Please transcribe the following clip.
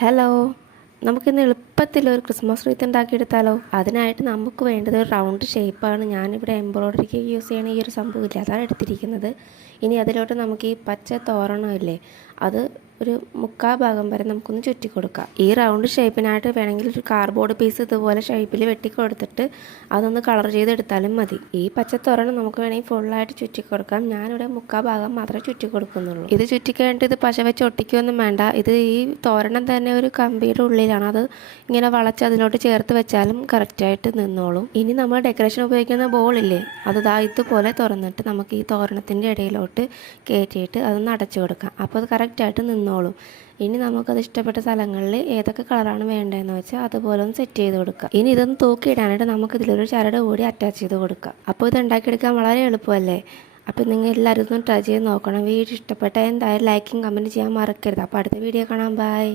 Hello, നമുക്കിന്ന് എളുപ്പത്തിലൊരു Christmas wreath ഉണ്ടാക്കിയെടുത്താലോ? അതിനായിട്ട് നമുക്ക് വേണ്ടത് ഒരു റൗണ്ട് ഷേപ്പാണ്. ഞാനിവിടെ എംബ്രോയ്ഡറിക്ക് യൂസ് ചെയ്യണ ഈ ഒരു സംഭവമില്ല, അതാണ് എടുത്തിരിക്കുന്നത്. ഇനി അതിലോട്ട് നമുക്ക് ഈ പച്ച തോരണമില്ലേ, അത് ഒരു മുക്കാൽ ഭാഗം വരെ നമുക്കൊന്ന് ചുറ്റി കൊടുക്കാം. ഈ റൗണ്ട് ഷേപ്പിനായിട്ട് വേണമെങ്കിൽ ഒരു കാർഡ്ബോർഡ് പീസ് ഇതുപോലെ ഷേപ്പിൽ വെട്ടി കൊടുത്തിട്ട് അതൊന്ന് കളർ ചെയ്തെടുത്താലും മതി. ഈ പച്ചത്തോരണം നമുക്ക് വേണമെങ്കിൽ ഫുള്ളായിട്ട് ചുറ്റി കൊടുക്കാം. ഞാനിവിടെ മുക്കാൽ ഭാഗം മാത്രമേ ചുറ്റി കൊടുക്കുന്നുള്ളൂ. ഇത് ചുറ്റിക്കഴിഞ്ഞിട്ട് ഇത് പശ വെച്ച് ഒട്ടിക്കൊന്നും വേണ്ട. ഇത് ഈ തോരണം തന്നെ ഒരു കമ്പിയുടെ ഉള്ളിലാണ്, അത് ഇങ്ങനെ വളച്ച് അതിലോട്ട് ചേർത്ത് വെച്ചാലും കറക്റ്റായിട്ട് നിന്നോളും. ഇനി നമ്മൾ ഡെക്കറേഷൻ ഉപയോഗിക്കുന്ന ബോളില്ലേ, അത് ഇതുപോലെ തുറന്നിട്ട് നമുക്ക് ഈ തോരണത്തിൻ്റെ ഇടയിലോട്ട് കയറ്റിയിട്ട് അതൊന്ന് അടച്ചു കൊടുക്കാം. അപ്പോൾ അത് കറക്റ്റായിട്ട് നിന്നോളും. ഇനി നമുക്കത് ഇഷ്ടപ്പെട്ട സ്ഥലങ്ങളിൽ ഏതൊക്കെ കളറാണ് വേണ്ടതെന്ന് വെച്ചാൽ അതുപോലെ ഒന്ന് സെറ്റ് ചെയ്ത് കൊടുക്കാം. ഇനി ഇതൊന്ന് തൂക്കിയിടാനായിട്ട് നമുക്കിതിലൊരു ചരട് കൂടി അറ്റാച്ച് ചെയ്ത് കൊടുക്കാം. അപ്പോൾ ഇത് ഉണ്ടാക്കിയെടുക്കാൻ വളരെ എളുപ്പമല്ലേ? അപ്പോൾ നിങ്ങൾ എല്ലാവരും ഒന്ന് ട്രൈ ചെയ്ത് നോക്കണം. വീഡിയോ ഇഷ്ടപ്പെട്ടാൽ എന്തായാലും ലൈക്കും കമൻറ്റ് ചെയ്യാൻ മറക്കരുത്. അപ്പോൾ അടുത്ത വീഡിയോ കാണാം. ബൈ.